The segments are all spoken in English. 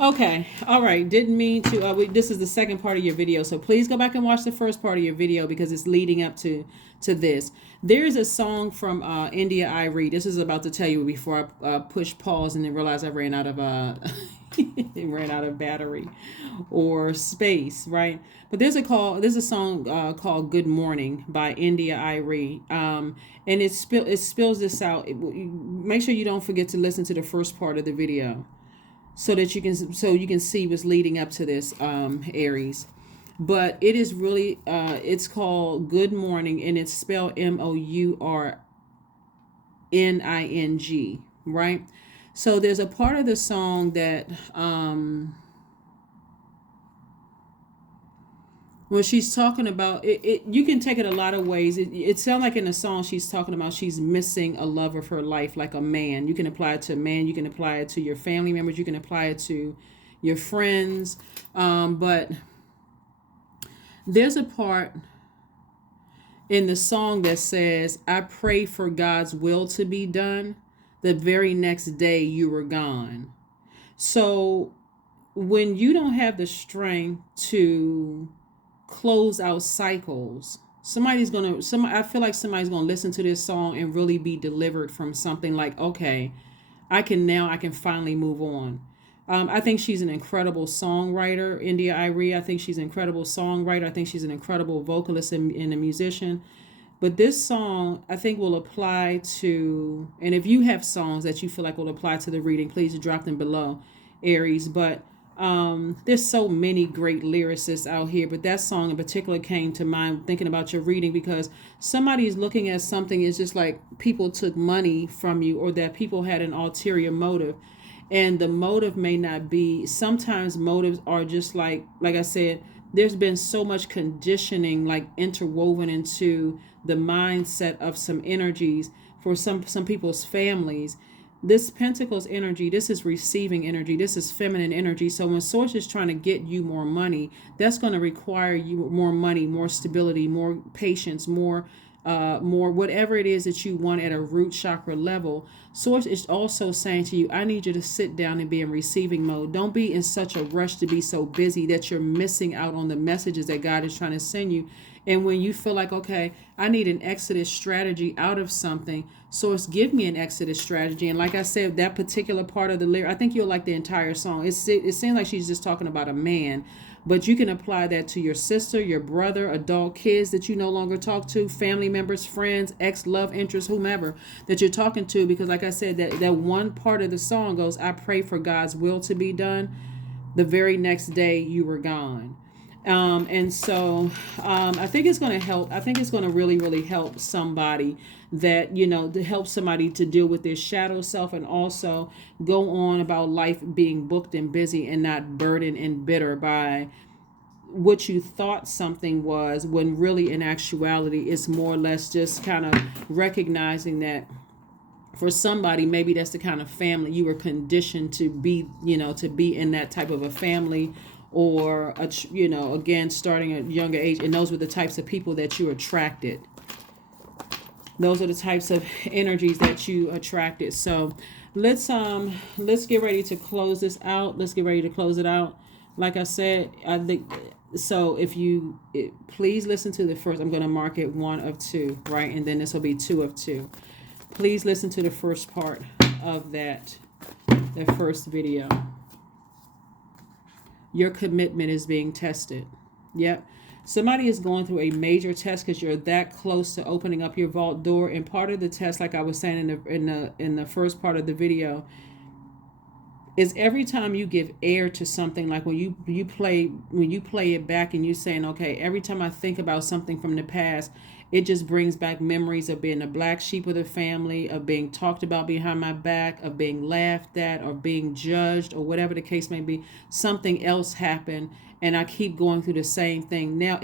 Okay, all right. Didn't mean to. This is the second part of your video, so please go back and watch the first part of your video because it's leading up to this. There is a song from India Irie. This is about to tell you before I push pause and then realize I ran out of ran out of battery or space, right? But there's a song called "Good Morning" by India Irie, and it spills this out. Make sure you don't forget to listen to the first part of the video so that you can see what's leading up to this, Aries. But it is really it's called Good Morning, and it's spelled Mourning, right? So there's a part of the song that when she's talking about it, you can take it a lot of ways. It sounds like in the song she's talking about she's missing a love of her life, like a man. You can apply it to a man. You can apply it to your family members. You can apply it to your friends. But there's a part in the song that says, "I pray for God's will to be done. The very next day you were gone." So when you don't have the strength to close out cycles, I feel like somebody's gonna listen to this song and really be delivered from something, like, okay, I can finally move on. I think she's an incredible songwriter, India Irie. I think she's an incredible songwriter. I think she's an incredible vocalist and a musician. But this song, I think, will apply to, and if you have songs that you feel like will apply to the reading, please drop them below, Aries. But there's so many great lyricists out here, but that song in particular came to mind thinking about your reading, because somebody's looking at something, it's just like people took money from you, or that people had an ulterior motive. And the motive may not be, sometimes motives are just like I said, there's been so much conditioning like interwoven into the mindset of some energies for some people's families. This Pentacles energy, this is receiving energy, this is feminine energy. So when source is trying to get you more money, that's going to require you more money, more stability, more patience, more whatever it is that you want at a root chakra level. Source is also saying to you, I need you to sit down and be in receiving mode. Don't be in such a rush to be so busy that you're missing out on the messages that God is trying to send you. And when you feel like, okay, I need an exodus strategy out of something, Source, give me an exodus strategy. And like I said, that particular part of the lyric, I think you'll like the entire song. It seems like she's just talking about a man, but you can apply that to your sister, your brother, adult kids that you no longer talk to, family members, friends, ex, love interest, whomever that you're talking to. Because like I said, that one part of the song goes, I pray for God's will to be done. The very next day you were gone. And so I think it's going to help. I think it's going to really, really help somebody, that, to help somebody to deal with their shadow self, and also go on about life being booked and busy and not burdened and bitter by what you thought something was, when really in actuality it's more or less just kind of recognizing that for somebody, maybe that's the kind of family you were conditioned to be, to be in that type of a family, or again, starting at a younger age, and those were the types of people that you attracted. Those are the types of energies that you attracted. So let's get ready to close this out. Let's get ready to close it out. Like I said, I think so. Please listen to the first. I'm going to mark it 1 of 2, right, and then this will be 2 of 2. Please listen to the first part of that first video. Your commitment is being tested. Yep. Somebody is going through a major test because you're that close to opening up your vault door. And part of the test, like I was saying in the first part of the video, is every time you give air to something, like when you play it back and you're saying, okay, every time I think about something from the past, it just brings back memories of being a black sheep of the family, of being talked about behind my back, of being laughed at, or being judged, or whatever the case may be. Something else happened and I keep going through the same thing. Now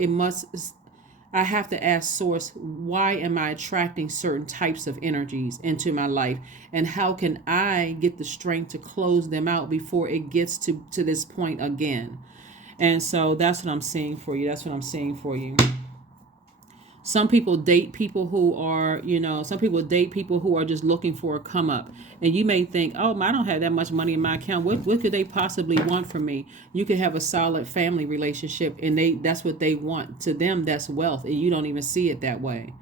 I have to ask Source, why am I attracting certain types of energies into my life? And how can I get the strength to close them out before it gets to this point again? And so that's what I'm seeing for you. Some people date people who are, some people date people who are just looking for a come up. And you may think, oh, I don't have that much money in my account. What could they possibly want from me? You could have a solid family relationship, and that's what they want. To them, that's wealth, and you don't even see it that way.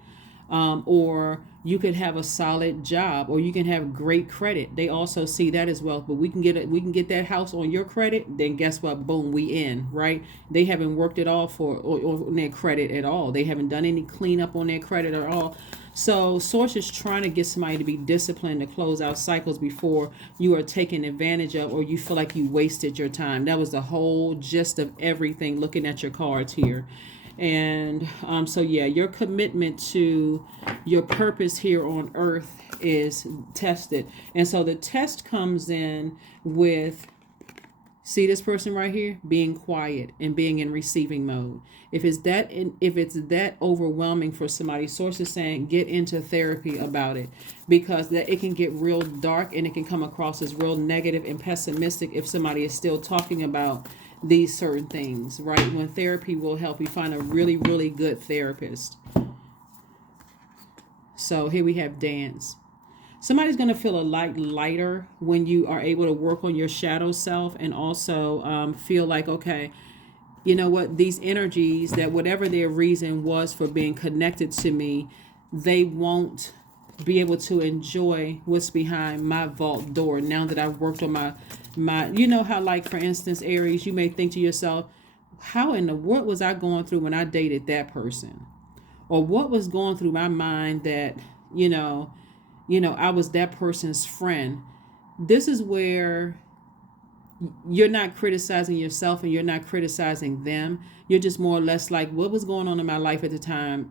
Or you could have a solid job, or you can have great credit. They also see that as wealth. But we can get that house on your credit, then guess what? Boom, we in, right? They haven't worked it all or on their credit at all. They haven't done any cleanup on their credit at all. So source is trying to get somebody to be disciplined to close out cycles before you are taken advantage of, or you feel like you wasted your time. That was the whole gist of everything, looking at your cards here. And so yeah, your commitment to your purpose here on earth is tested. And so the test comes in with, see this person right here, being quiet and being in receiving mode. If it's that overwhelming for somebody, source is saying get into therapy about it, because that it can get real dark and it can come across as real negative and pessimistic if somebody is still talking about these certain things, right? When therapy will help you find a really, really good therapist. So here we have dance. Somebody's going to feel a lot lighter when you are able to work on your shadow self, and also feel like, okay, you know what, these energies, that whatever their reason was for being connected to me, they won't be able to enjoy what's behind my vault door now that I've worked on my how, like, for instance, Aries, you may think to yourself, what was I going through when I dated that person? Or what was going through my mind that, I was that person's friend. This is where you're not criticizing yourself and you're not criticizing them. You're just more or less like, what was going on in my life at the time,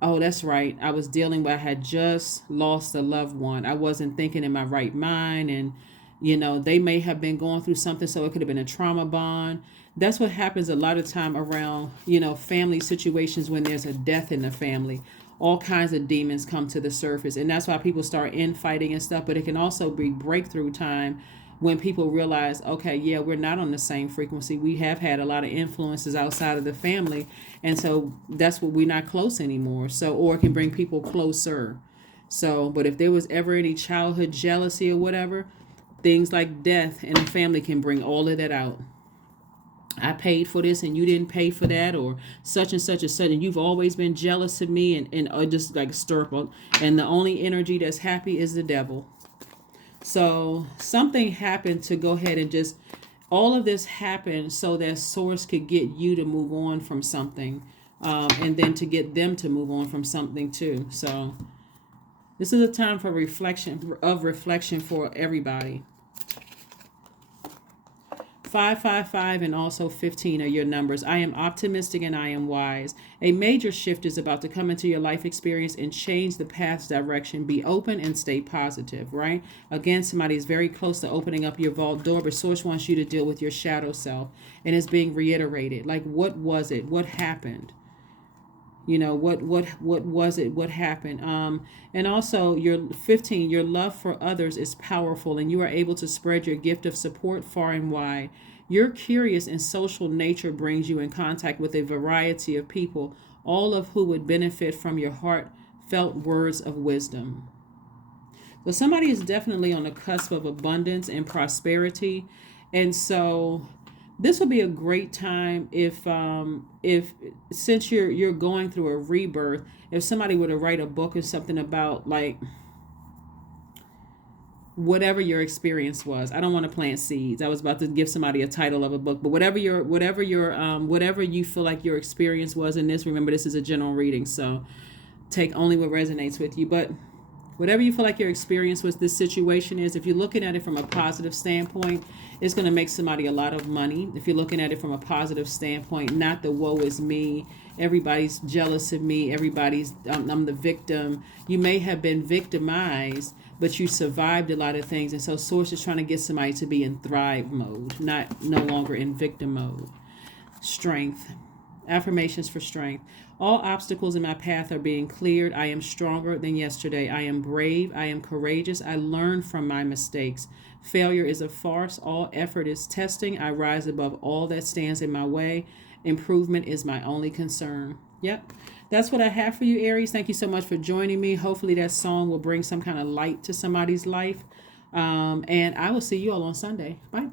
Oh, that's right. I had just lost a loved one. I wasn't thinking in my right mind. And, they may have been going through something. So it could have been a trauma bond. That's what happens a lot of time around, family situations when there's a death in the family. All kinds of demons come to the surface. And that's why people start infighting and stuff. But it can also be breakthrough time when people realize, okay, yeah, we're not on the same frequency. We have had a lot of influences outside of the family. And so that's what we're not close anymore. So, or it can bring people closer. So, but if there was ever any childhood jealousy or whatever, things like death in the family can bring all of that out. I paid for this and you didn't pay for that, or such and such and such, and you've always been jealous of me, and just like stir up. And the only energy that's happy is the devil. So something happened to go ahead and just, all of this happened so that source could get you to move on from something, and then to get them to move on from something too. So this is a time for reflection for everybody. 555 and also 15 are your numbers. I am optimistic and I am wise. A major shift is about to come into your life experience and change the path's direction. Be open and stay positive, right? Again, somebody is very close to opening up your vault door, but source wants you to deal with your shadow self, and it's being reiterated. Like, what was it? What happened? What was it? What happened? And also your 15, your love for others is powerful, and you are able to spread your gift of support far and wide. Your curious and social nature brings you in contact with a variety of people, all of who would benefit from your heartfelt words of wisdom. So somebody is definitely on the cusp of abundance and prosperity. And so this would be a great time if since you're going through a rebirth, if somebody were to write a book or something about, like, whatever your experience was. I don't want to plant seeds. I was about to give somebody a title of a book, but whatever you feel like your experience was in this, remember this is a general reading, so take only what resonates with you. But whatever you feel like your experience with this situation is, if you're looking at it from a positive standpoint, it's going to make somebody a lot of money. If you're looking at it from a positive standpoint, not the woe is me, everybody's jealous of me, I'm the victim. You may have been victimized, but you survived a lot of things. And so source is trying to get somebody to be in thrive mode, no longer in victim mode. Strength. Affirmations for strength. All obstacles in my path are being cleared. I am stronger than yesterday. I am brave. I am courageous. I learn from my mistakes. Failure is a farce. All effort is testing. I rise above all that stands in my way. Improvement is my only concern. Yep. That's what I have for you, Aries. Thank you so much for joining me. Hopefully, that song will bring some kind of light to somebody's life. And I will see you all on Sunday. Bye.